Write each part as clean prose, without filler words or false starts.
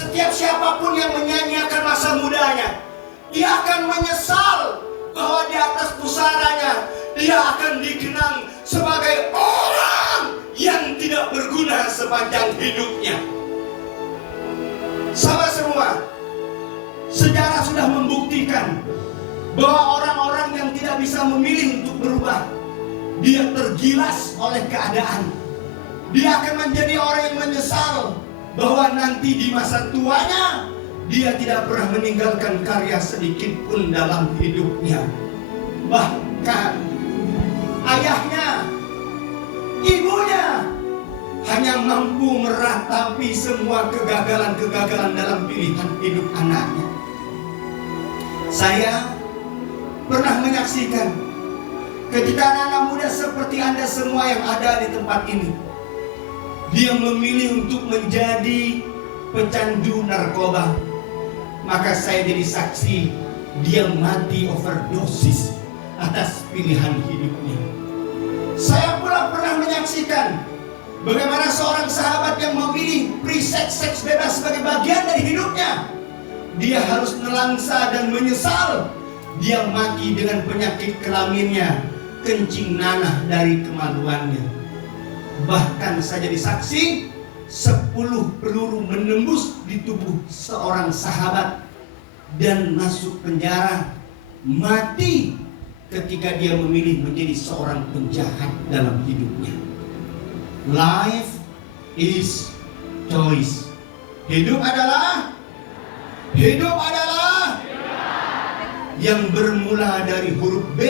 Setiap siapapun yang menyanyiakan masa mudanya, dia akan menyesal bahwa di atas pusaranya dia akan dikenang sebagai orang yang tidak berguna sepanjang hidupnya. Sahabat semua, sejarah sudah membuktikan bahwa orang-orang yang tidak bisa memilih untuk berubah, dia tergilas oleh keadaan. Dia akan menjadi orang yang menyesal bahwa nanti di masa tuanya dia tidak pernah meninggalkan karya sedikit pun dalam hidupnya. Bahkan ayahnya, ibunya hanya mampu meratapi semua kegagalan-kegagalan dalam pilihan hidup anaknya. Saya pernah menyaksikan ketika anak-anak muda seperti Anda semua yang ada di tempat ini, dia memilih untuk menjadi pecandu narkoba. Maka saya jadi saksi, dia mati overdosis atas pilihan hidupnya. Saya pula pernah menyaksikan bagaimana seorang sahabat yang memilih seks bebas sebagai bagian dari hidupnya, dia harus nelangsa dan menyesal. Dia mati dengan penyakit kelaminnya, kencing nanah dari kemaluannya. Bahkan saya jadi saksi, 10 peluru menembus di tubuh seorang sahabat dan masuk penjara, mati ketika dia memilih menjadi seorang penjahat dalam hidupnya. Life is choice. Hidup adalah yang bermula dari huruf B,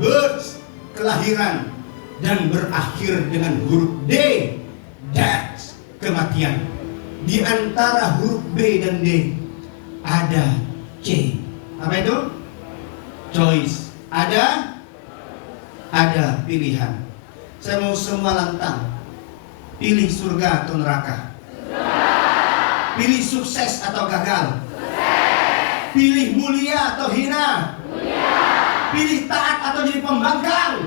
birth, kelahiran, dan berakhir dengan huruf D, death, kematian. Di antara huruf B dan D ada C. Apa itu? Choice. Ada pilihan. Saya mau semua lantang. Pilih surga atau neraka. Pilih sukses atau gagal. Pilih mulia atau hina. Pilih taat atau jadi pembangkang.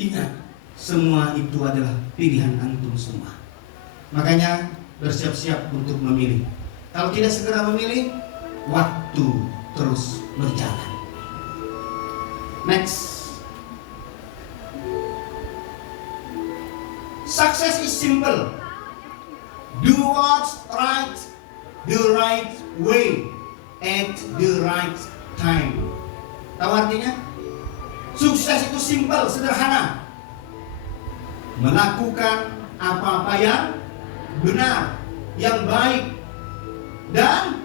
Ingat, semua itu adalah pilihan antum semua. Makanya bersiap-siap untuk memilih. Kalau tidak segera memilih, waktu terus berjalan. Next. Success is simple. Do what's right the right way at the right time. Tahu artinya? Sukses itu simpel, sederhana. Melakukan apa-apa yang benar, yang baik, dan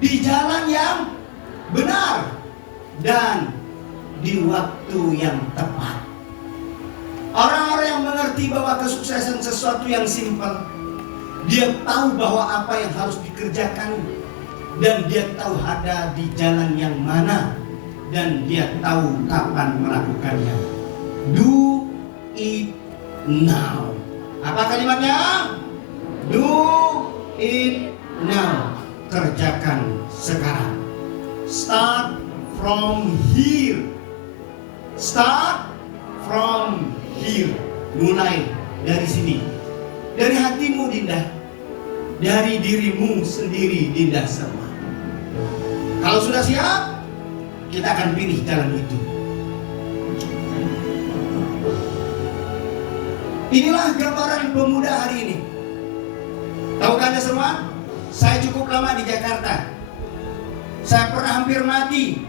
di jalan yang benar, dan di waktu yang tepat. Orang-orang yang mengerti bahwa kesuksesan sesuatu yang simpel, dia tahu bahwa apa yang harus dikerjakan, dan dia tahu ada di jalan yang mana, dan dia tahu kapan melakukannya. Do it now. Apa kalimatnya? Do it now. Kerjakan sekarang. Start from here. Start from here. Mulai dari sini. Dari hatimu, Dinda. Dari dirimu sendiri, Dinda semua. Kalau sudah siap, kita akan pilih jalan itu. Inilah gambaran pemuda hari ini. Tahukah Anda semua? Saya cukup lama di Jakarta. Saya pernah hampir mati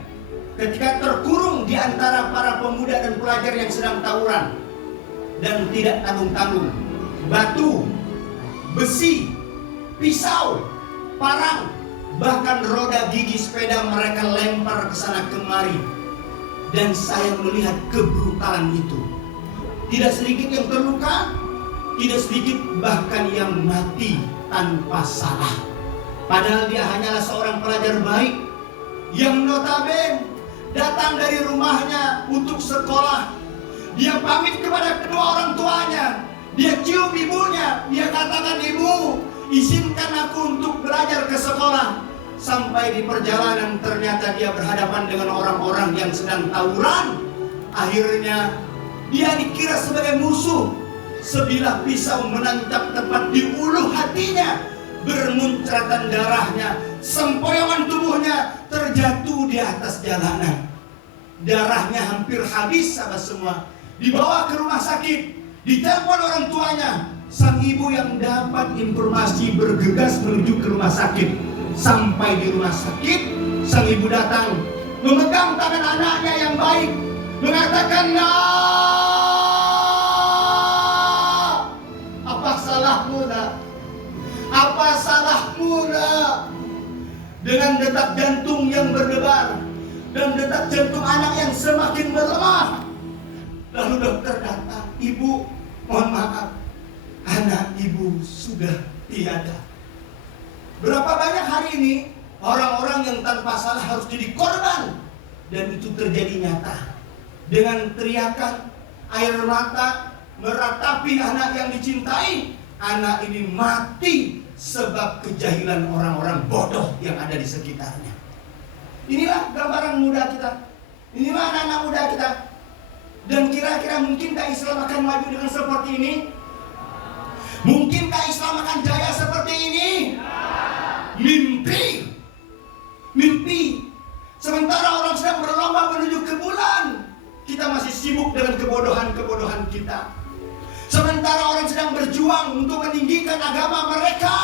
ketika terkurung di antara para pemuda dan pelajar yang sedang tawuran dan tidak tanggung-tanggung. Batu, besi, pisau, parang, bahkan roda gigi sepeda mereka lempar ke sana kemari. Dan saya melihat kebrutalan itu. Tidak sedikit yang terluka, tidak sedikit bahkan yang mati tanpa salah. Padahal dia hanyalah seorang pelajar baik yang notabene datang dari rumahnya untuk sekolah. Dia pamit kepada kedua orang tuanya. Dia cium ibunya. Dia katakan, "Ibu, izinkan aku untuk belajar ke sekolah." Sampai di perjalanan ternyata dia berhadapan dengan orang-orang yang sedang tawuran. Akhirnya dia dikira sebagai musuh. Sebilah pisau menancap tepat di ulu hatinya. bermuncratan darahnya, sempoyongan tubuhnya terjatuh di atas jalanan. Darahnya hampir habis sahabat semua. Dibawa ke rumah sakit, ditelepon orang tuanya. Sang ibu yang dapat informasi bergegas menuju ke rumah sakit. Sampai di rumah sakit, sang ibu datang, memegang tangan anaknya yang baik, mengatakan, "Nak, apa salahmu, nak? Apa salahmu, nak?" Dengan detak jantung yang berdebar dan detak jantung anak yang semakin melemah, lalu dokter datang. "Ibu, mohon maaf, anak ibu sudah tiada." Berapa banyak hari ini orang-orang yang tanpa salah harus jadi korban, dan itu terjadi nyata. Dengan teriakan, air mata meratapi anak yang dicintai, anak ini mati sebab kejahilan orang-orang bodoh yang ada di sekitarnya. Inilah gambaran muda kita. Inilah anak-anak muda kita. Dan kira-kira mungkinkah Islam akan maju dengan seperti ini? Mungkinkah Islam akan jaya seperti ini? Mimpi. Mimpi. Sementara orang sedang berlomba menuju ke bulan, kita masih sibuk dengan kebodohan-kebodohan kita. Sementara orang sedang berjuang untuk meninggikan agama mereka,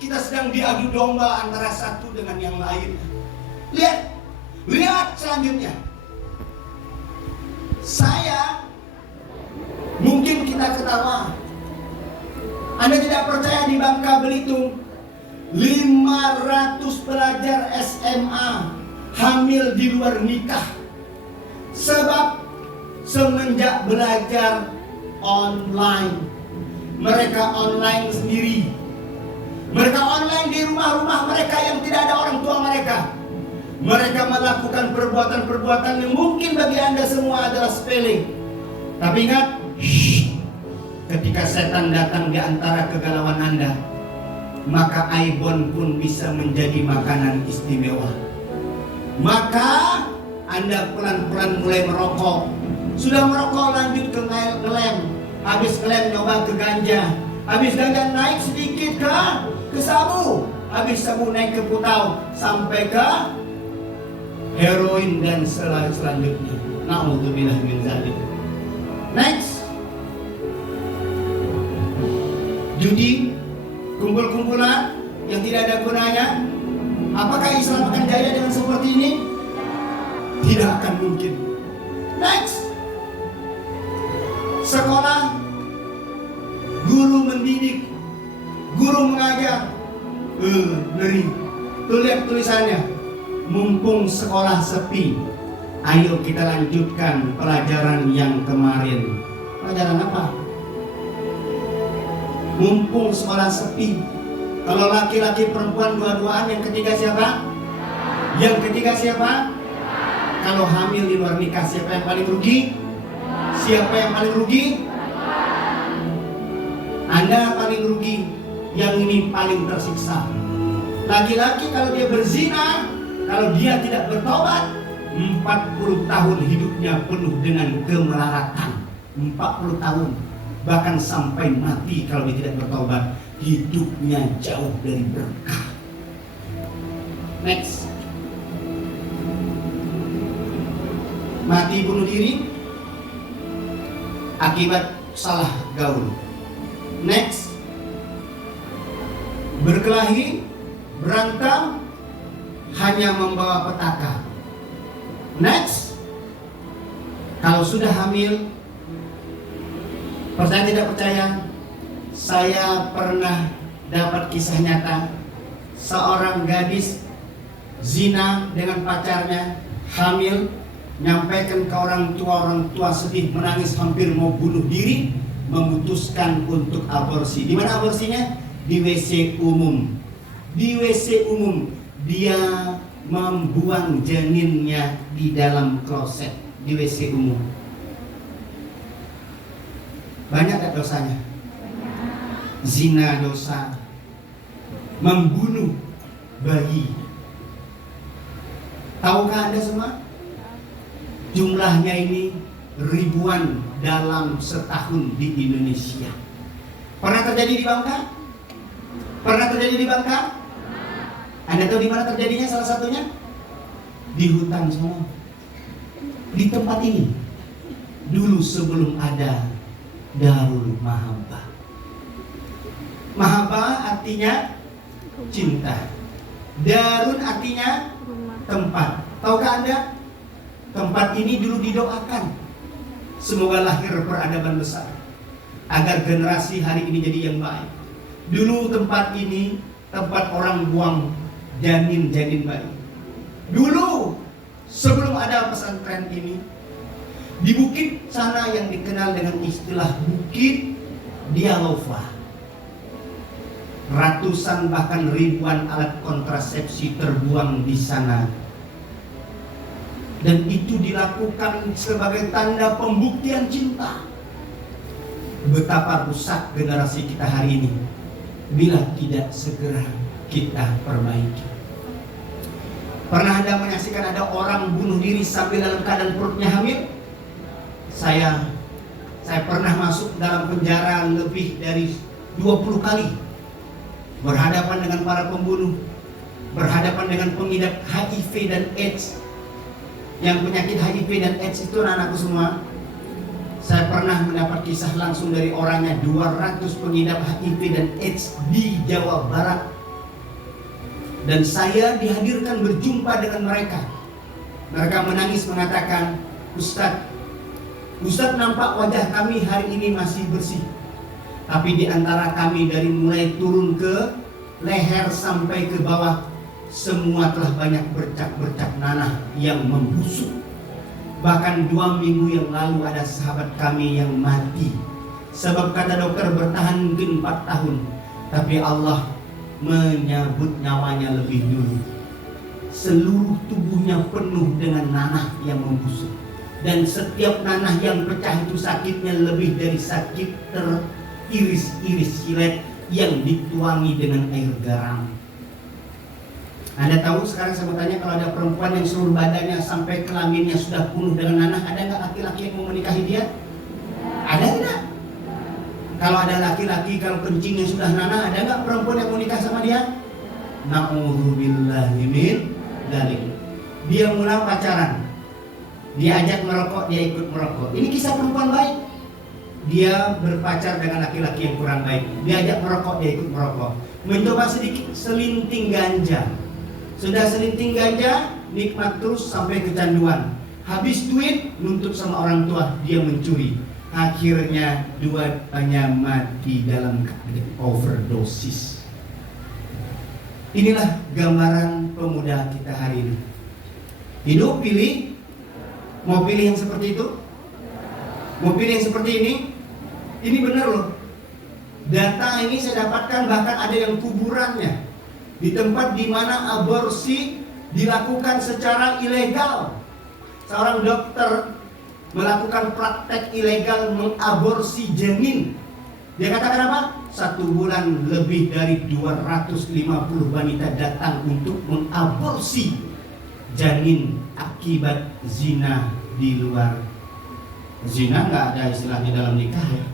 kita sedang diadu domba antara satu dengan yang lain. Lihat selanjutnya. Mungkin kita ketawa. Anda tidak percaya di Bangka Belitung 500 pelajar SMA hamil di luar nikah. Sebab semenjak belajar online, mereka online sendiri. Mereka online di rumah-rumah mereka yang tidak ada orang tua mereka. Mereka melakukan perbuatan-perbuatan yang mungkin bagi Anda semua adalah sepele. Tapi ingat, ketika setan datang di antara kegalauan Anda, maka iPhone pun bisa menjadi makanan istimewa. Maka Anda pelan-pelan mulai merokok. Sudah merokok lanjut ke ngelem. Habis ngelem nyoba ke ganja. Habis ganja naik sedikit ke sabu. Habis sabu naik ke putau. Sampai ke heroin dan selanjutnya. Na'udzubillah min dzalik. Next. Judi, kumpul-kumpulan yang tidak ada gunanya. Apakah Islam akan jaya dengan seperti ini? Tidak akan mungkin. Next. Sekolah, guru mendidik, guru mengajar. Ngeri. Tuh lihat tulisannya. Mumpung sekolah sepi, ayo kita lanjutkan pelajaran yang kemarin. Pelajaran apa? Mumpung sekolah sepi. Kalau laki-laki perempuan dua-duaan, yang ketiga siapa? Yang ketiga siapa? Kalau hamil di luar nikah, siapa yang paling rugi? Siapa yang paling rugi? Anda paling rugi. Yang ini paling tersiksa. Laki-laki kalau dia berzina, kalau dia tidak bertobat, 40 tahun hidupnya penuh dengan kemelaratan. 40 tahun. Bahkan sampai mati kalau dia tidak bertobat, hidupnya jauh dari berkah. Next. Mati bunuh diri akibat salah gaul. Next. Berkelahi, berantem, hanya membawa petaka. Next. Kalau sudah hamil, percaya tidak percaya, saya pernah dapat kisah nyata. Seorang gadis zina dengan pacarnya, hamil, nyampaikan ke orang tua sedih, menangis hampir mau bunuh diri, memutuskan untuk aborsi. Di mana aborsinya? Di WC umum. Di WC umum dia membuang janinnya di dalam kloset di WC umum. Banyak tak dosanya? Zina dosa, membunuh bayi. Tahukah Anda semua? Jumlahnya ini ribuan dalam setahun di Indonesia. Pernah terjadi di Bangka? Pernah terjadi di Bangka? Anda tahu di mana terjadinya salah satunya? Di hutan semua. Di tempat ini. Dulu sebelum ada Darul Mahabbah. Mahabbah artinya cinta. Darun artinya tempat. Tahukah Anda? Tempat ini dulu didoakan, semoga lahir peradaban besar, agar generasi hari ini jadi yang baik. Dulu tempat ini tempat orang buang janin-janin bayi. Dulu sebelum ada pesantren ini, di bukit sana yang dikenal dengan istilah Bukit Dialova, ratusan bahkan ribuan alat kontrasepsi terbuang di sana. Dan itu dilakukan sebagai tanda pembuktian cinta. Betapa rusak generasi kita hari ini bila tidak segera kita perbaiki. Pernah Anda menyaksikan ada orang bunuh diri sambil dalam keadaan perutnya hamil? Saya pernah masuk dalam penjara lebih dari 20 kali, berhadapan dengan para pembunuh, berhadapan dengan pengidap HIV dan AIDS. Yang penyakit HIV dan AIDS itu anak-anakku semua. Saya pernah mendapat kisah langsung dari orangnya, 200 pengidap HIV dan AIDS di Jawa Barat. Dan saya dihadirkan berjumpa dengan mereka. Mereka menangis mengatakan, Ustadz nampak wajah kami hari ini masih bersih. Tapi di antara kami dari mulai turun ke leher sampai ke bawah, semua telah banyak bercak-bercak nanah yang membusuk. Bahkan 2 minggu yang lalu ada sahabat kami yang mati. Sebab kata dokter bertahan mungkin 4 tahun, tapi Allah menyabut nyawanya lebih dulu. Seluruh tubuhnya penuh dengan nanah yang membusuk. Dan setiap nanah yang pecah itu sakitnya lebih dari sakit teriris-iris silet yang dituangi dengan air garam. Anda tahu, sekarang saya mau tanya, kalau ada perempuan yang seluruh badannya sampai kelaminnya sudah penuh dengan nanah, ada nggak laki-laki yang mau menikahi dia? Ada tidak? Kalau ada laki-laki, kalau kencingnya sudah nanah, ada nggak perempuan yang mau nikah sama dia? Na'udzubillahi min dzalik. Dia mulai pacaran, dia ajak merokok, dia ikut merokok. Ini kisah perempuan baik. Dia berpacar dengan laki-laki yang kurang baik, dia ajak merokok, dia ikut merokok. Mencoba sedikit selinting ganja. Sudah selinting ganja, nikmat terus sampai kecanduan. Habis duit, nuntut sama orang tua, dia mencuri. Akhirnya duanya mati dalam overdosis. Inilah gambaran pemuda kita hari ini. Hidup pilih, mau pilih yang seperti itu? Mau pilih yang seperti ini? Ini benar loh. Data ini saya dapatkan, bahkan ada yang kuburannya di tempat di mana aborsi dilakukan secara ilegal. Seorang dokter melakukan praktek ilegal mengaborsi janin. Dia katakan apa? 1 bulan lebih dari 250 wanita datang untuk mengaborsi janin akibat zina di luar. Zina nggak ada istilahnya dalam nikah ya.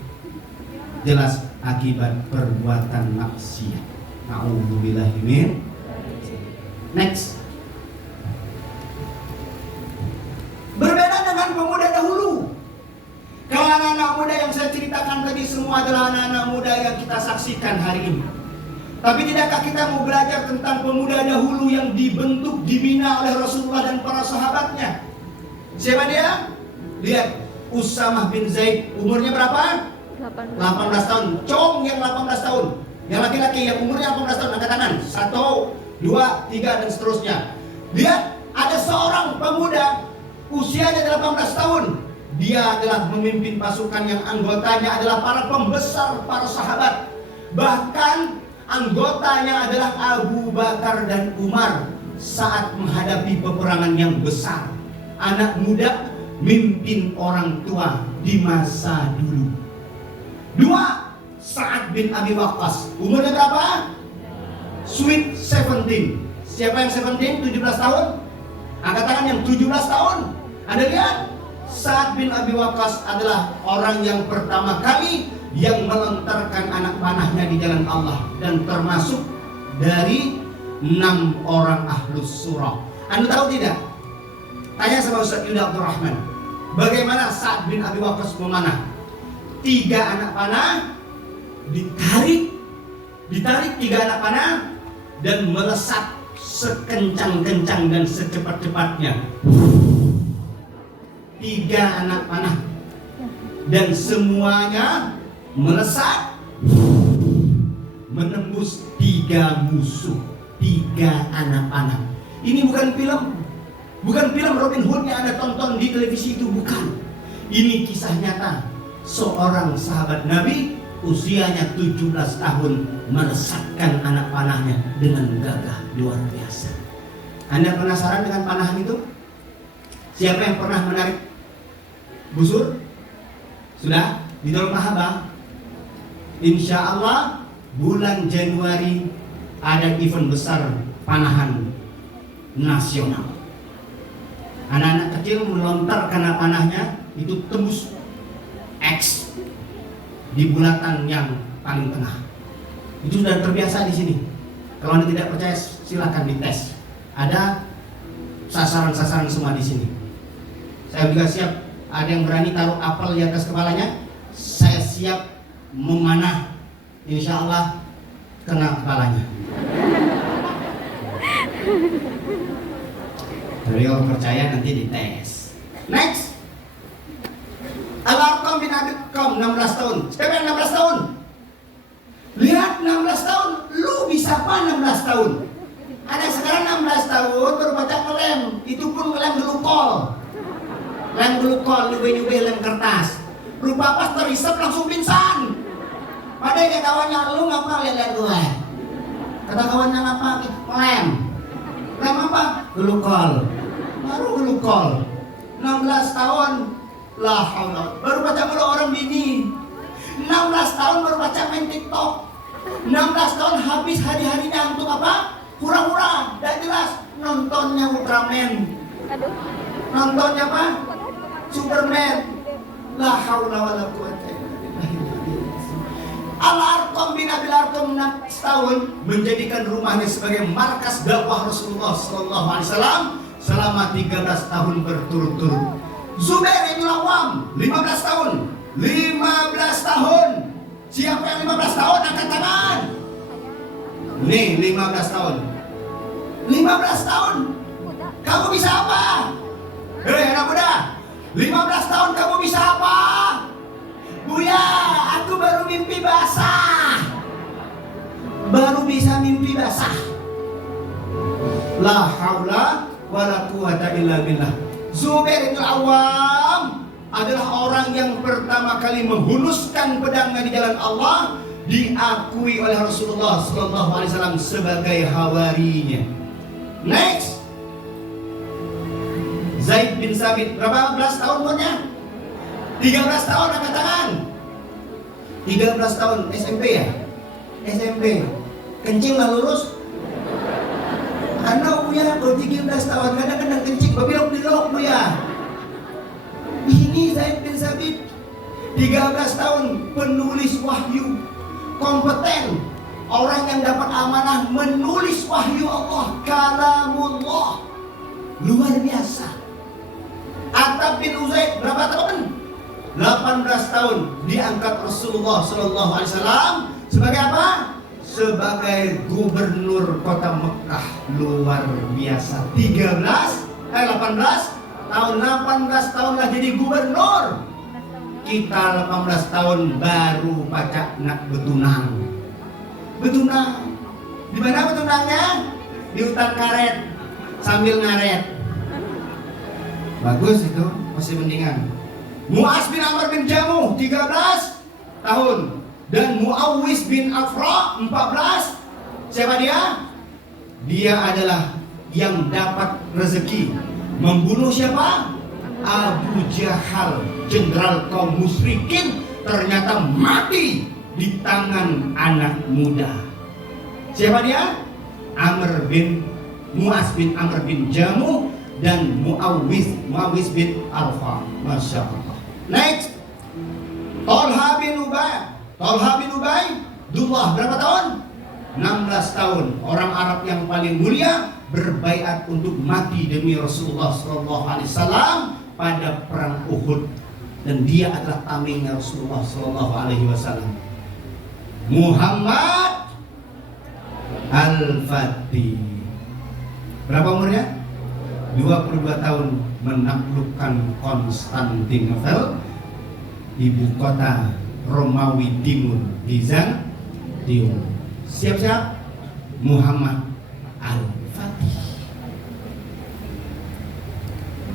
Jelas akibat perbuatan maksiat. Na'udzubillahi min. Next. Berbeda dengan pemuda dahulu. Kalau anak-anak muda yang saya ceritakan tadi semua adalah anak-anak muda yang kita saksikan hari ini. Tapi tidakkah kita mau belajar tentang pemuda dahulu yang dibentuk, dibina oleh Rasulullah dan para sahabatnya? Siapa dia? Lihat, Usamah bin Zaid. Umurnya berapa? 18 tahun. Cong yang 18 tahun. Yang laki-laki yang umurnya 18 tahun, angkat tangan. 1, 2, 3 dan seterusnya. Lihat, ada seorang pemuda usianya 18 tahun. Dia adalah memimpin pasukan yang anggotanya adalah para pembesar, para sahabat. Bahkan anggotanya adalah Abu Bakar dan Umar saat menghadapi peperangan yang besar. Anak muda mimpin orang tua di masa dulu. 2, Sa'ad bin Abi Waqqas. Umurnya berapa? Sweet 17. Siapa yang 17? 17 tahun? Angkat tangan yang 17 tahun. Anda lihat, Sa'ad bin Abi Waqqas adalah orang yang pertama kali yang melontarkan anak panahnya di jalan Allah, dan termasuk dari 6 orang ahlus surah. Anda tahu tidak? Tanya sama Ustaz Yuda Abdurrahman, bagaimana Sa'ad bin Abi Waqqas memanah? 3 anak panah ditarik 3 anak panah dan melesat sekencang-kencang dan secepat-cepatnya. 3 anak panah dan semuanya melesat menembus 3 musuh, 3 anak panah. Ini bukan film Robin Hood yang Anda tonton di televisi, itu bukan. Ini kisah nyata seorang sahabat Nabi, usianya 17 tahun, melesatkan anak panahnya dengan gagah luar biasa. Anda penasaran dengan panahan itu? Siapa yang pernah menarik busur? Sudah? Di Darul Mahabah. Insya Allah bulan Januari ada event besar panahan nasional. Anak-anak kecil melontarkan panahnya, itu tembus X di bulatan yang paling tengah. Itu sudah terbiasa di sini. Kalau Anda tidak percaya, silakan dites. Ada sasaran-sasaran semua di sini. Saya juga siap. Ada yang berani taruh apel di atas kepalanya, saya siap memanah. Insya Allah kena kepalanya. Tapi kalau percaya nanti dites. Next, Al-Arqam bin Abi Waqqas 16 tahun. Siapa yang 16 tahun? Lihat 16 tahun, lu bisa apa 16 tahun? Ada sekarang 16 tahun baru baca lem, itu pun lem glukol. Lem glukol, nyubeh-nyubeh lem kertas. Rupa pas terisep langsung pingsan. Padahal kayak kawannya, lu ngapa lihat gue? Kata kawannya ngapa? Lem. Lem apa? Glukol. Baru glukol. 16 tahun. La haula. Baru baca mulu orang bini. 16 tahun baru baca main TikTok. 16 tahun habis hari-harinya untuk apa? Hura-hura. Dan jelas nontonnya Ultraman. Nontonnya apa? Superman. La haula wala quwwata illa billah. Al-Arqam bin Abi Arqam 16 tahun menjadikan rumahnya sebagai markas dakwah Rasulullah sallallahu alaihi wasallam selama 13 tahun berturut-turut. Zubair bin Awam 15 tahun. 15 tahun. Siapa yang 15 tahun angkat tangan? Nih 15 tahun. 15 tahun. Kamu bisa apa? Hei anak muda, 15 tahun kamu bisa apa? Buya, aku baru mimpi basah. Baru bisa mimpi basah. La haula wala quwata illa billah. Zubair bin Awam adalah orang yang pertama kali menghunuskan pedangnya di jalan Allah, diakui oleh Rasulullah sallallahu alaihi wasallam sebagai hawarinya. Next, Zaid bin Sabit, berapa belas tahun umurnya? 13 tahun, angkat tangan. 13 tahun, SMP ya? SMP. Kencing lah lurus. Anak Buya, kalau 13 tahun, kadang-kadang kencing, babilok-bilok Buya. Ini Zaid bin Sabit, 13 tahun, penulis wahyu, kompeten. Orang yang dapat amanah menulis wahyu Allah, kalamullah. Luar biasa. Atab bin Uzaid, berapa tahun? 18 tahun, diangkat Rasulullah sallallahu alaihi wasallam sebagai apa? Sebagai gubernur kota Mekah. Luar biasa. 18 tahun, 18 tahun lah jadi gubernur. Kita 18 tahun baru pacak nak betunang. Betunang. Di mana betunangnya? Di hutan karet sambil ngaret. Bagus itu, masih mendingan. Mu'az bin Amr bin Jamuh 13 tahun dan Muawwis bin Afra 14. Siapa dia? Dia adalah yang dapat rezeki membunuh siapa? Abu Jahal, jenderal kaum musyrikin, ternyata mati di tangan anak muda. Siapa dia? Mu'az bin Amr bin Jamuh dan Muawwis bin Arfa. Masya Allah. Next, Talha bin Talha bin Ubaidullah berapa tahun? 16 tahun. Orang Arab yang paling mulia berbaiat untuk mati demi Rasulullah SAW pada perang Uhud, dan dia adalah tamengnya Rasulullah SAW. Muhammad Al-Fatih berapa umurnya? 22 tahun, menaklukkan Konstantinopel, ibu kota Romawi Timur, Bizantium. Siap-siap Muhammad Al-Fatih.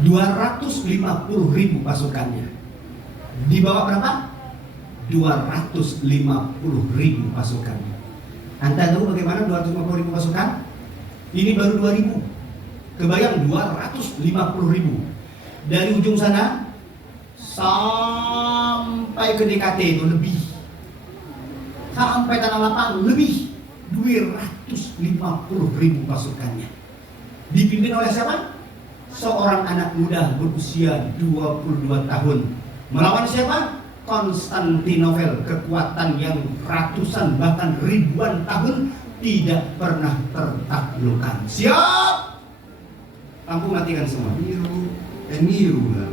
250.000 pasukannya. Dibawa berapa? 250.000 pasukannya. Anda tahu bagaimana 250.000 pasukan? Ini baru 2.000. Kebayang 250.000. Dari ujung sana sampai ke DKT itu lebih. Sampai Tanah Lapang lebih. 250.000 pasukannya. Dipimpin oleh siapa? Seorang anak muda berusia 22 tahun. Melawan siapa? Konstantinopel, kekuatan yang ratusan bahkan ribuan tahun tidak pernah tertaklukkan. Siap? Lampu matikan semua. Niru, niru lah.